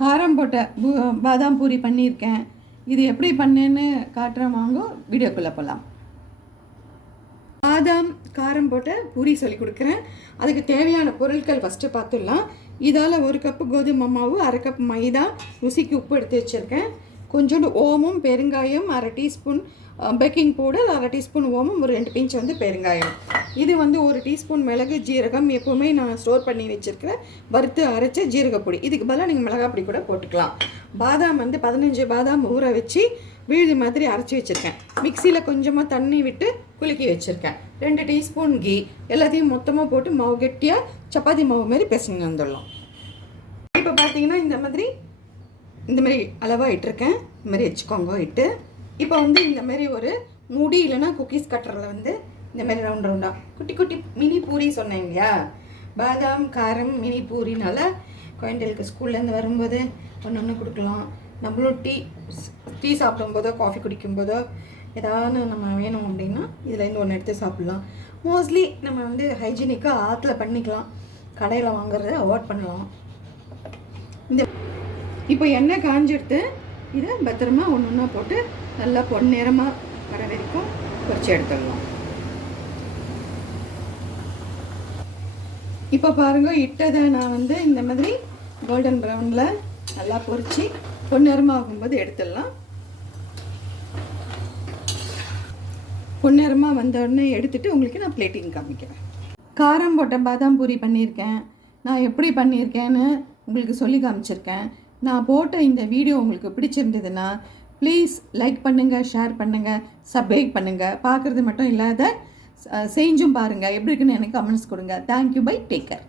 காரம் போட்ட பாதாம் பூரி பண்ணியிருக்கேன். இது எப்படி பண்ணேன்னு காட்டுறேன், வாங்க வீடியோக்குள்ளே போகலாம். பாதாம் காரம் போட்ட பூரி சொல்லி கொடுக்குறேன். அதுக்கு தேவையான பொருட்கள் ஃபஸ்ட்டு பார்த்துடலாம். இதால் 1 கப்பு கோதுமை மாவு, 1/2 கப் மைதா, ருசிக்கு உப்பு எடுத்து வச்சுருக்கேன். கொஞ்சோண்டு ஓமம், பெருங்காயம், 1/2 டீஸ்பூன் பேக்கிங் பவுடர், 1/2 டீஸ்பூன் ஓமம், ஒரு 2 பிஞ்ச் பெருங்காயம். இது 1 டீஸ்பூன் மிளகு, ஜீரகம், எப்போவுமே நான் ஸ்டோர் பண்ணி வச்சுருக்கிறேன் வறுத்து அரைச்ச ஜீரகப்பொடி. இதுக்கு பதிலாக நீங்கள் மிளகாப்பொடி கூட போட்டுக்கலாம். பாதாம் 15 பாதாம் ஊற வச்சு விழுது மாதிரி அரைச்சி வச்சுருக்கேன். மிக்சியில் கொஞ்சமாக தண்ணி விட்டு குலுக்கி வச்சுருக்கேன். 2 டீஸ்பூன் கீ. எல்லாத்தையும் மொத்தமாக போட்டு மாவு கெட்டியாக சப்பாத்தி மாவு மாதிரி பிசைஞ்சு வந்துடலாம். இப்போ பார்த்தீங்கன்னா இந்த மாதிரி அளவாக இட்டிருக்கேன். இந்த மாதிரி வச்சுக்கோங்க இட்டு. இப்போ இந்த மாதிரி ஒரு மூடி இல்லைன்னா குக்கீஸ் கட்டரில் இந்த மாதிரி ரவுண்டாக குட்டி குட்டி மினி பூரி சொன்னேன் இல்லையா, பாதாம் காரம் மினி பூரினால குழந்தைகளுக்கு ஸ்கூல்லேருந்து வரும்போது ஒன்று கொடுக்கலாம். நம்மளும் டீ சாப்பிடும்போதோ காஃபி குடிக்கும்போதோ ஏதாவது நம்ம வேணும் அப்படின்னா இதுலேருந்து ஒன்று எடுத்து சாப்பிட்லாம். மோஸ்ட்லி நம்ம ஹைஜீனிக்காக ஆற்றுல பண்ணிக்கலாம். கடையில் வாங்குறத அவாய்ட் பண்ணலாம். இப்போ எண்ணெய் காஞ்செடுத்து இதை பத்திரமா ஒன்று போட்டு நல்லா பொன்னிறமாக வர வரைக்கும் பொரிச்சு எடுத்துடலாம். இப்போ பாருங்கள், இட்டதை நான் இந்த மாதிரி கோல்டன் ப்ரௌனில் நல்லா பொரித்து பொன்னிறமாக ஆகும்போது எடுத்துடலாம். பொன்னிறமாக வந்த உடனே எடுத்துகிட்டு உங்களுக்கு நான் பிளேட்டிங் காமிக்கிறேன். காரம் போட்ட பாதாம் பூரி பண்ணியிருக்கேன். நான் எப்படி பண்ணியிருக்கேன்னு உங்களுக்கு சொல்லி காமிச்சிருக்கேன். நான் போட்ட இந்த வீடியோ உங்களுக்கு பிடிச்சிருந்ததுன்னா ப்ளீஸ் லைக் பண்ணுங்கள், ஷேர் பண்ணுங்கள், சப்ஸ்கிரைப் பண்ணுங்கள். பார்க்குறது மட்டும் இல்லாத செஞ்சும் பாருங்கள். எப்படி இருக்குன்னு எனக்கு கமெண்ட்ஸ் கொடுங்க. தேங்க்யூ. பை. Take care.